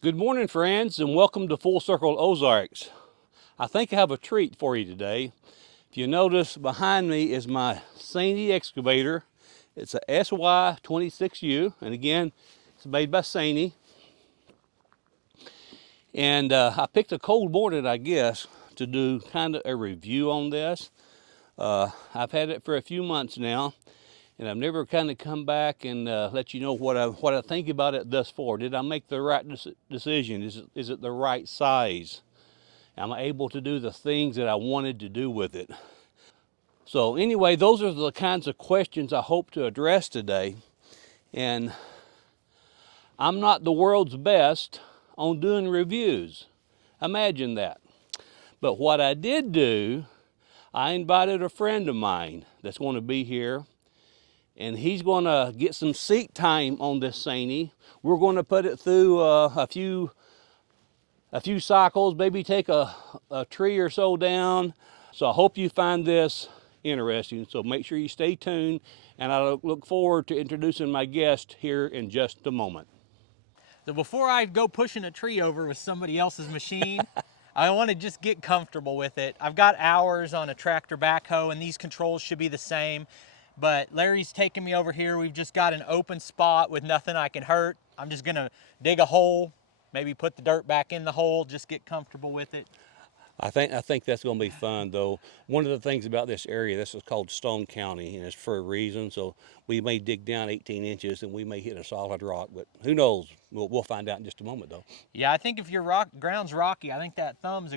Good morning, friends, and welcome to Full Circle Ozarks. I think I have a treat for you today. If you notice, behind me is my Saney excavator. It's a SY26U, and again, it's made by Saney. And I picked a cold morning, I guess, to do kind of a review on this. I've had it for a few months now, and I've never kind of come back and let you know what I think about it thus far. Did I make the right decision? Is it the right size? Am I able to do the things that I wanted to do with it? So anyway, those are the kinds of questions I hope to address today. And I'm not the world's best on doing reviews. Imagine that. But what I did do, I invited a friend of mine that's going to be here, and he's going to get some seat time on this Saney. We're going to put it through a few cycles, maybe take a tree or so down. So I hope you find this interesting. So make sure you stay tuned, and I look forward to introducing my guest here in just a moment. So before I go pushing a tree over with somebody else's machine, I want to just get comfortable with it. I've got hours on a tractor backhoe, and these controls should be the same. But Larry's taking me over here. We've just got an open spot with nothing I can hurt. I'm just gonna dig a hole, maybe put the dirt back in the hole, just get comfortable with it. I think that's going to be fun, though. One of the things about this area, this is called Stone County, and it's for a reason. So we may dig down 18 inches, and we may hit a solid rock, but who knows? We'll find out in just a moment, though. Yeah, I think if your ground's rocky, I think that thumb's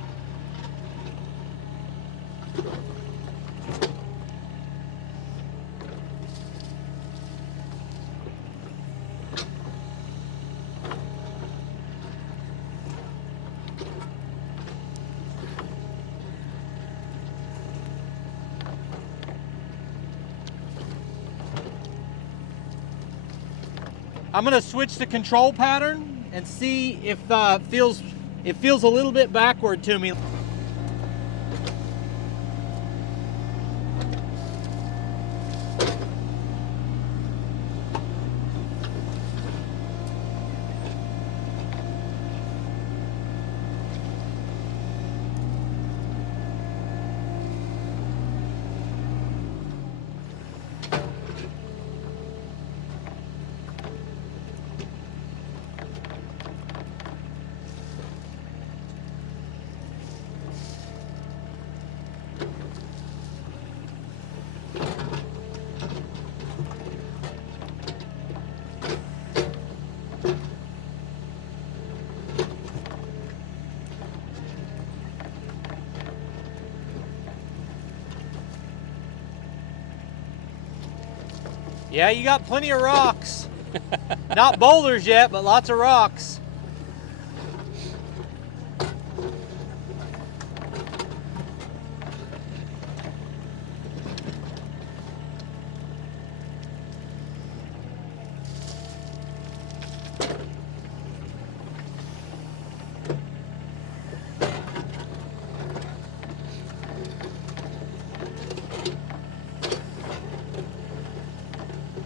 I'm gonna switch the control pattern and see if it feels a little bit backward to me. Yeah, you got plenty of rocks. Not boulders yet, but lots of rocks.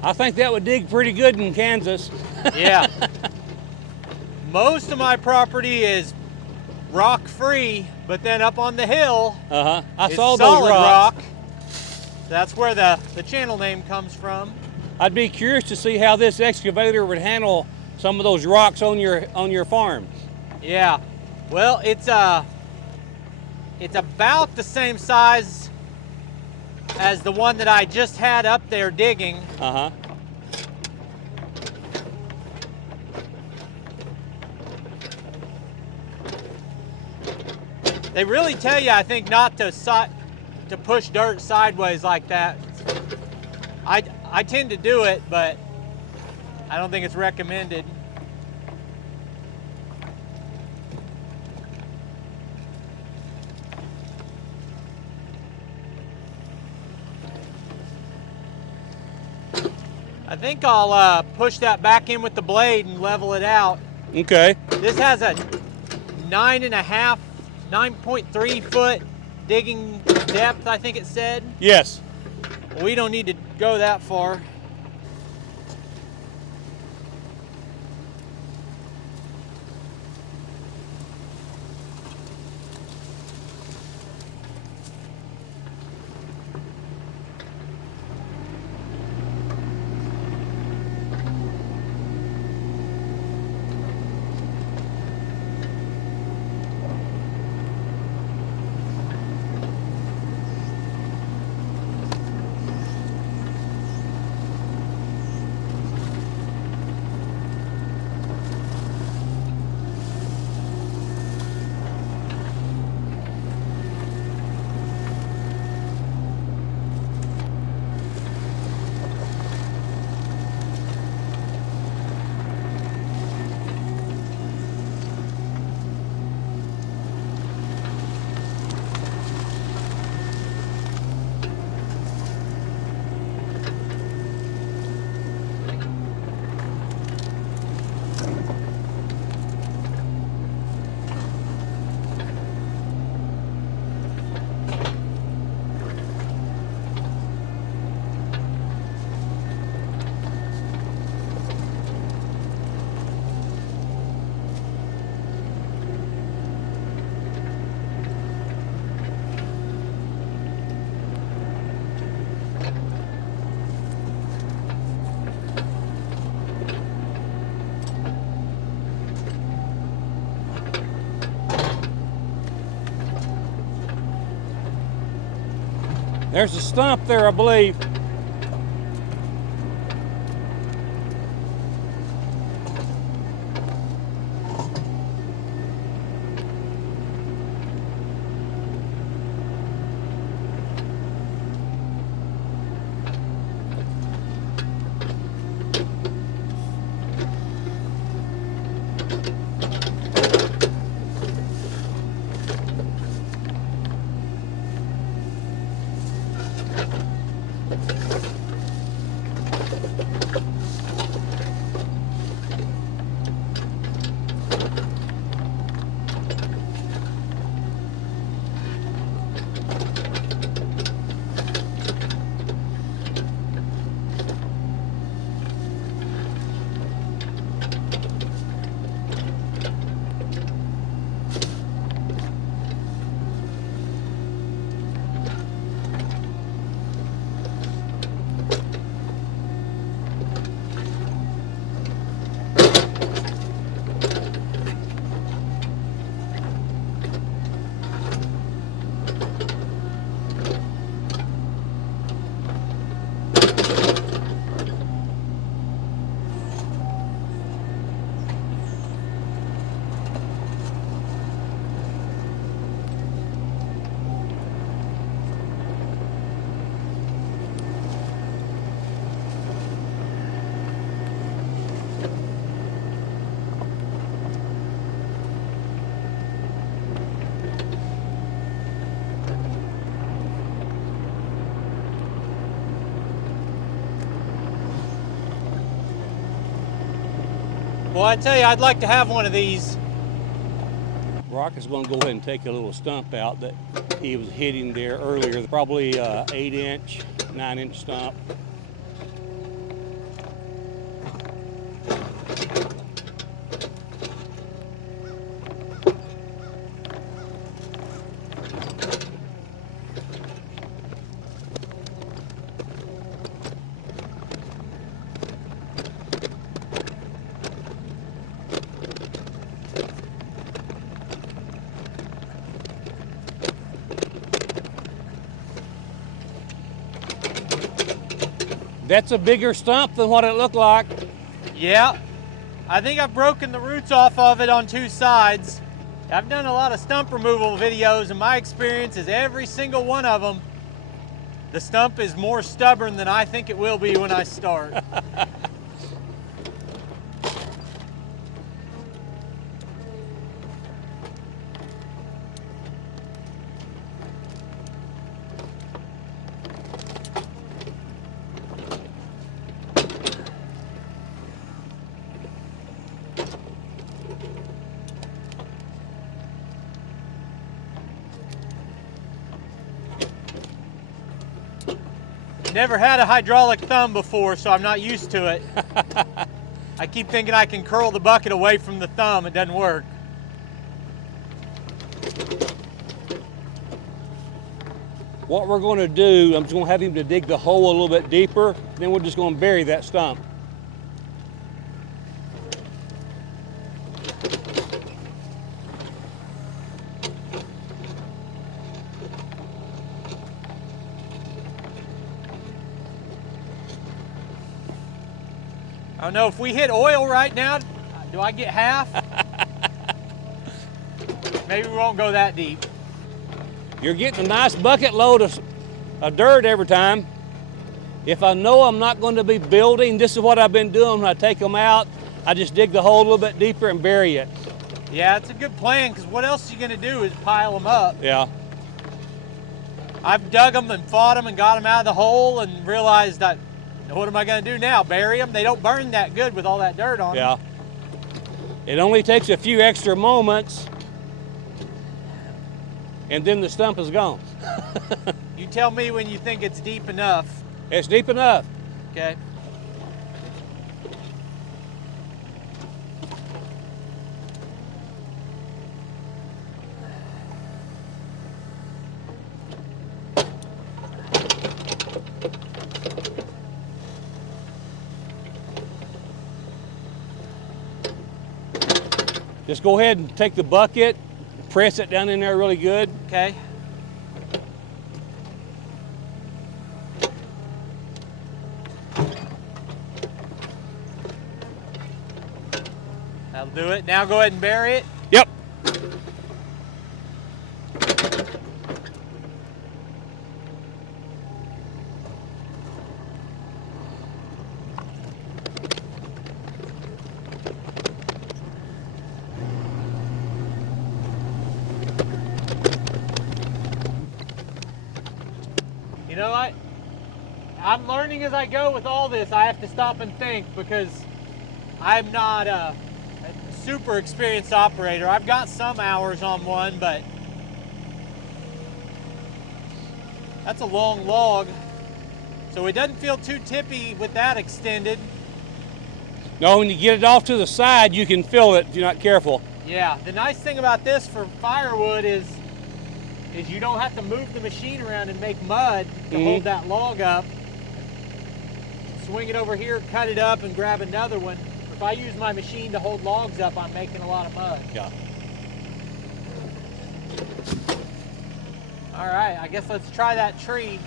I think that would dig pretty good in Kansas. Yeah. Most of my property is rock free, but then up on the hill, I it's saw those solid rocks. rock. That's where the channel name comes from. I'd be curious to see how this excavator would handle some of those rocks on your farm. Yeah. Well, it's about the same size as the one that I just had up there digging. They really tell you, I think, not to push dirt sideways like that. I tend to do it, but I don't think it's recommended. I think I'll push that back in with the blade and level it out. Okay. This has a 9.3 foot digging depth, I think it said. Yes. We don't need to go that far. There's a stump there, I believe. Well, I tell you, I'd like to have one of these. Brock is going to go ahead and take a little stump out that he was hitting there earlier. Probably 8-inch, 9-inch stump. That's a bigger stump than what it looked like. Yeah, I think I've broken the roots off of it on 2 sides. I've done a lot of stump removal videos, and my experience is every single one of them, the stump is more stubborn than I think it will be when I start. Never had a hydraulic thumb before, so I'm not used to it. I keep thinking I can curl the bucket away from the thumb. It doesn't work. What we're going to do, I'm just going to have him to dig the hole a little bit deeper, then we're just going to bury that stump. I don't know, if we hit oil right now, do I get half? Maybe we won't go that deep. You're getting a nice bucket load of dirt every time. If I know I'm not going to be building, this is what I've been doing when I take them out. I just dig the hole a little bit deeper and bury it. Yeah, it's a good plan, because what else you're going to do is pile them up. Yeah. I've dug them and fought them and got them out of the hole and realized that, what am I going to do now? Bury them? They don't burn that good with all that dirt on them. Yeah. It only takes a few extra moments, and then the stump is gone. You tell me when you think it's deep enough. It's deep enough. Okay. Just go ahead and take the bucket, press it down in there really good. Okay. Do it. Now go ahead and bury it. Yep. You know what? I'm learning as I go with all this. I have to stop and think because I'm not a super experienced operator. I've got some hours on one, but that's a long log. So it doesn't feel too tippy with that extended. No, when you get it off to the side, you can feel it if you're not careful. Yeah, the nice thing about this for firewood is you don't have to move the machine around and make mud to hold that log up. Swing it over here, cut it up, and grab another one. If I use my machine to hold logs up, I'm making a lot of mud. Yeah. All right, I guess let's try that tree.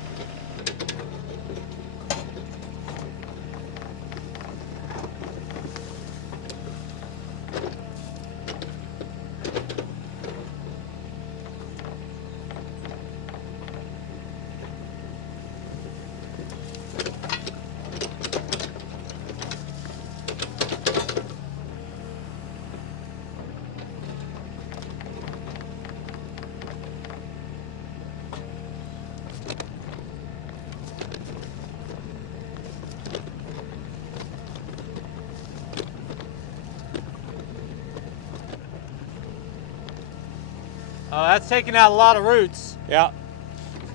Oh, that's taking out a lot of roots. Yeah.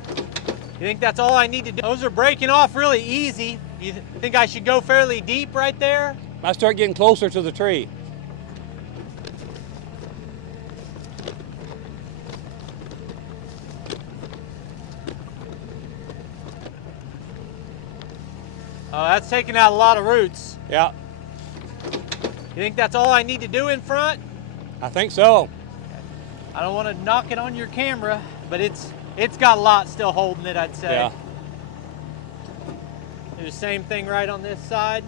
You think that's all I need to do? Those are breaking off really easy. You think I should go fairly deep right there? I start getting closer to the tree. Oh, that's taking out a lot of roots. Yeah. You think that's all I need to do in front? I think so. I don't want to knock it on your camera, but it's got a lot still holding it, I'd say. Yeah. Do the same thing right on this side.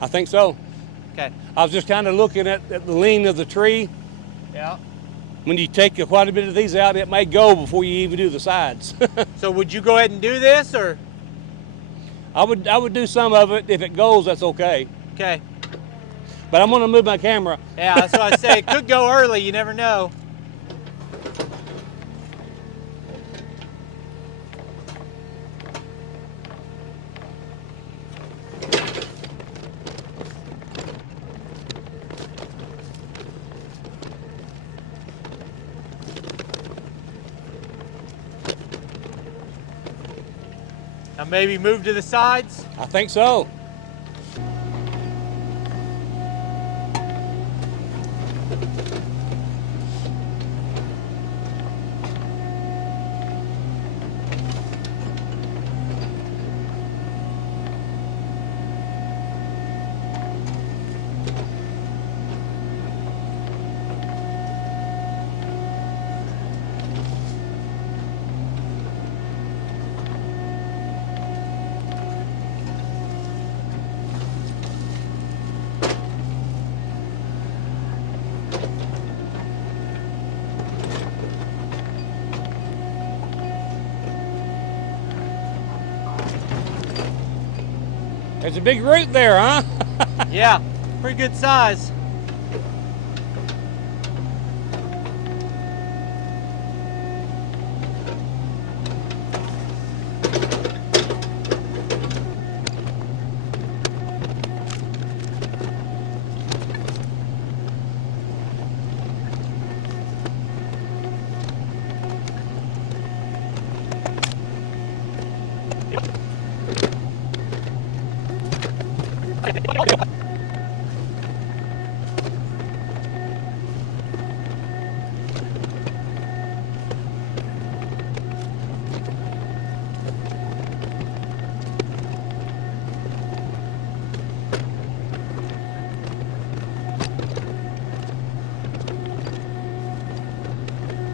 I think so. Okay. I was just kind of looking at the lean of the tree. Yeah. When you take quite a bit of these out, it may go before you even do the sides. So would you go ahead and do this, or? I would do some of it. If it goes, that's okay. Okay. But I'm gonna move my camera. Yeah, that's what I say. It could go early, you never know. Now maybe move to the sides. I think so. There's a big root there, huh? Yeah, pretty good size.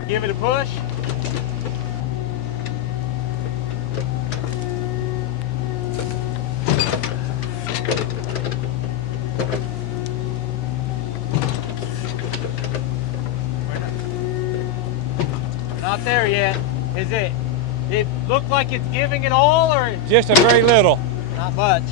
Give it a push. Not there yet. Is it? It look like it's giving it all, or Just a very little. not much?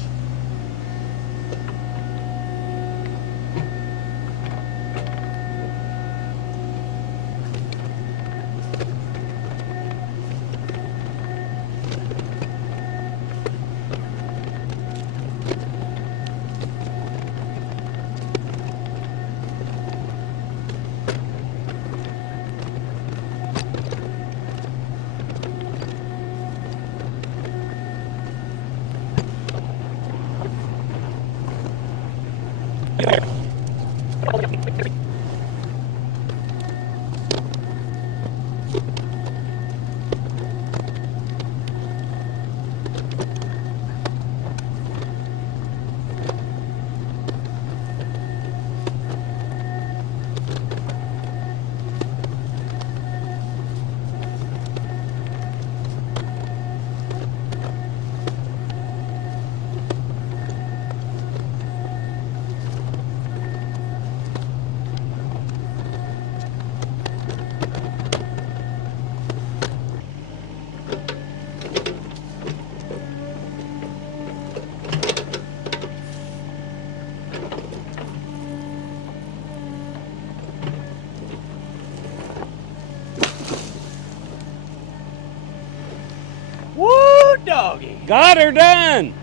Woo, doggy! Got her done.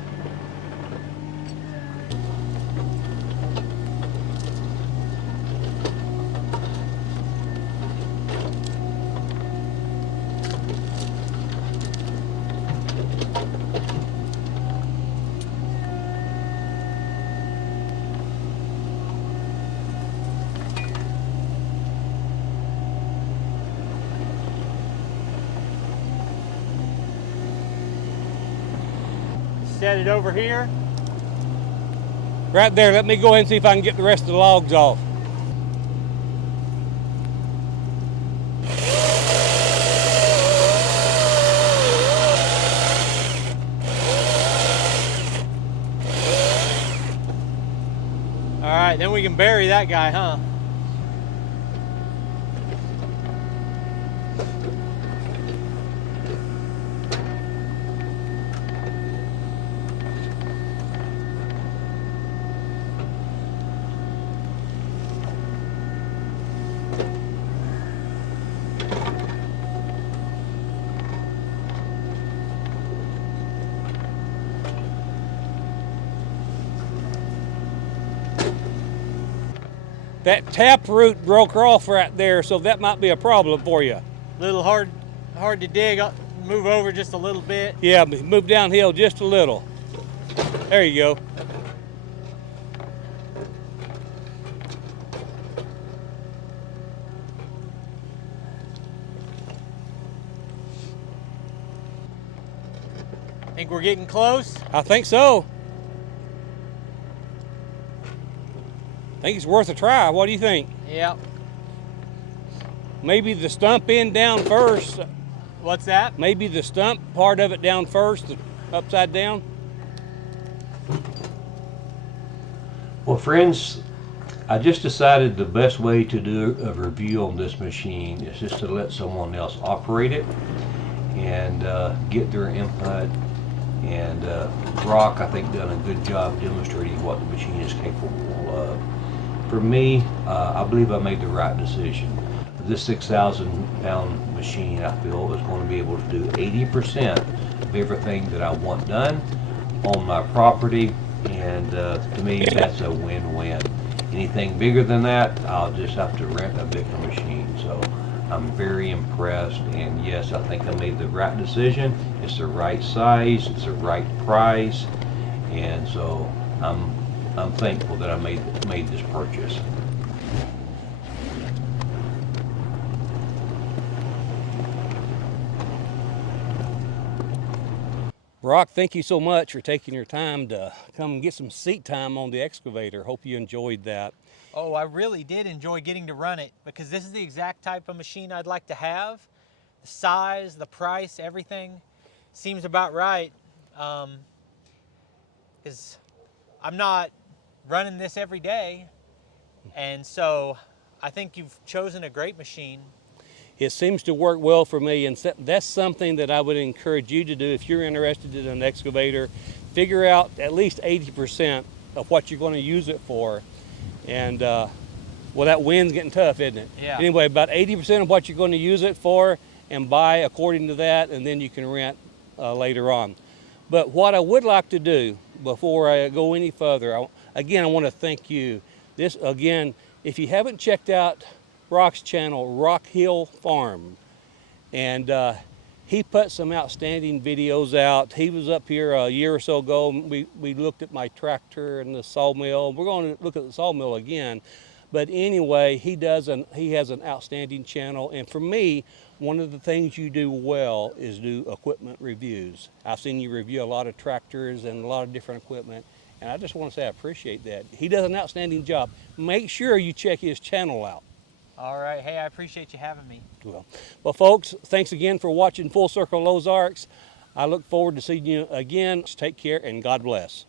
Set it over here. Right there. Let me go ahead and see if I can get the rest of the logs off. All right, then we can bury that guy, huh? That tap root broke off right there, so that might be a problem for you. Little hard to dig. Move over just a little bit. Yeah, move downhill just a little. There you go. Think we're getting close? I think so. I think it's worth a try. What do you think? Yep. Maybe the stump end down first. What's that? Maybe the stump part of it down first, upside down. Well, friends, I just decided the best way to do a review on this machine is just to let someone else operate it and get their input. And Brock, I think, done a good job demonstrating what the machine is capable of. For me, I believe I made the right decision. This 6,000 pound machine, I feel, is going to be able to do 80% of everything that I want done on my property, and to me, that's a win-win. Anything bigger than that, I'll just have to rent a bigger machine. So I'm very impressed, and yes, I think I made the right decision. It's the right size, it's the right price, and so I'm thankful that I made this purchase. Brock, thank you so much for taking your time to come and get some seat time on the excavator. Hope you enjoyed that. Oh, I really did enjoy getting to run it, because this is the exact type of machine I'd like to have. The size, the price, everything seems about right. Because I'm not running this every day. And so I think you've chosen a great machine. It seems to work well for me, and that's something that I would encourage you to do if you're interested in an excavator. Figure out at least 80% of what you're going to use it for. And well, that wind's getting tough, isn't it? Yeah. Anyway, about 80% of what you're going to use it for, and buy according to that, and then you can rent later on. But what I would like to do before I go any further, again, I want to thank you. This, again, if you haven't checked out Rock's channel, Rock Hill Farm, and he put some outstanding videos out. He was up here a year or so ago. We looked at my tractor and the sawmill. We're going to look at the sawmill again. But anyway, he has an outstanding channel, and for me, one of the things you do well is do equipment reviews. I've seen you review a lot of tractors and a lot of different equipment, and I just want to say I appreciate that. He does an outstanding job. Make sure you check his channel out. All right. Hey, I appreciate you having me. Well, folks, thanks again for watching Full Circle Ozarks. I look forward to seeing you again. Take care, and God bless.